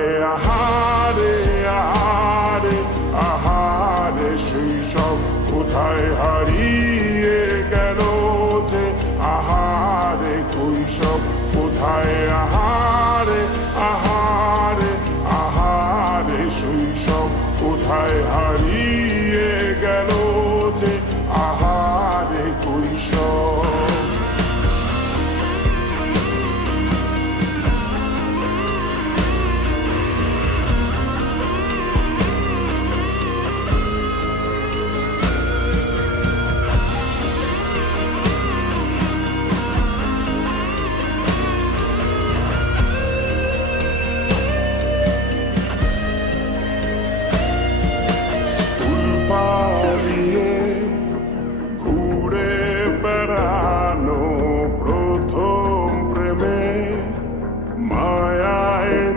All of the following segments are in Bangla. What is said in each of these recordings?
কোথায় আহারে আহারে আহারে শৈশব কোথায় হারিয়ে গেল যে আহারে কৈশব কোথায় আহারে আহারে আহারে শৈশব কোথায় হারিয়ে গেল যে আহারে কৈশব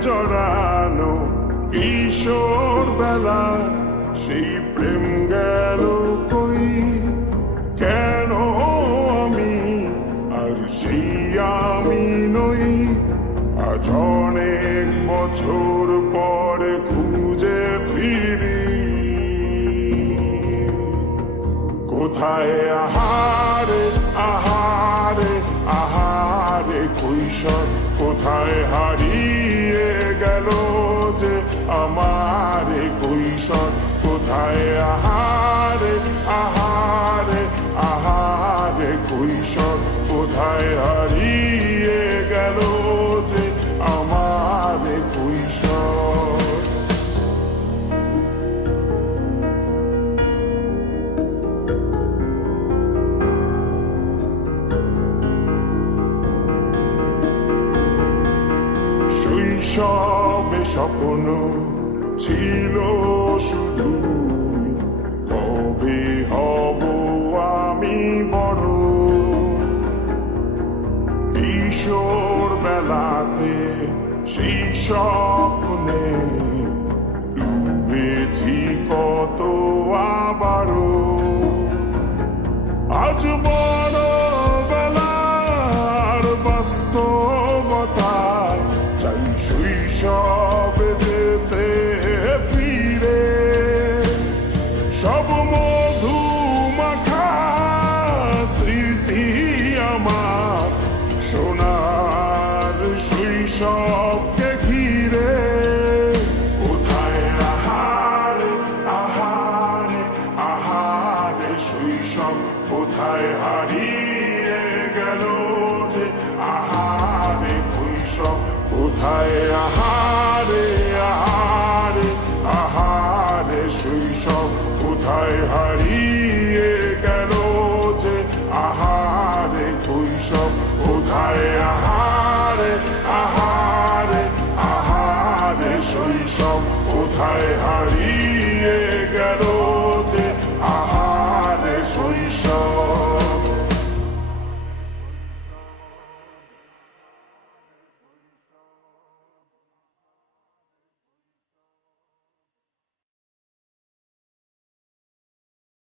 জড়ানো কিশোর বেলা সেই প্রেম গেল কই কেন আমি আর সেই আমি নই আজ অনেক বছর পরে খুঁজে ফিরি কোথায় আহারে আহারে আহারে কৈশোর কোথায় হারিয়ে গেল যে আমার কৈশোর কোথায় আহারে আহারে আহারে কৈশোর কোথায় হারিয়ে গেল যে আমার কৈশোর শৈশবে স্বপ্ন ছিল শুধু কবে হব আমি বড় কিশোর বেলাতে সেই স্বপ্নে ডুবেছি কত আবারও আজ বড় বেলার বাস্তবতায় চাই শৈশবে যেতে ফিরে সব মধু মাখা স্মৃতি আমার সোনার শৈশবকে ঘিরে কোথায় আহারে আহারে আহারে শৈশব কোথায় হারিয়ে গেল যে আহারে কৈশব কোথায় আহারে আহারে আহারে শৈশব কোথায় হারিয়ে গেল যে আহারে কৈশব কোথায় আহারে আহারে আহারে শৈশব কোথায় হারিয়ে গেল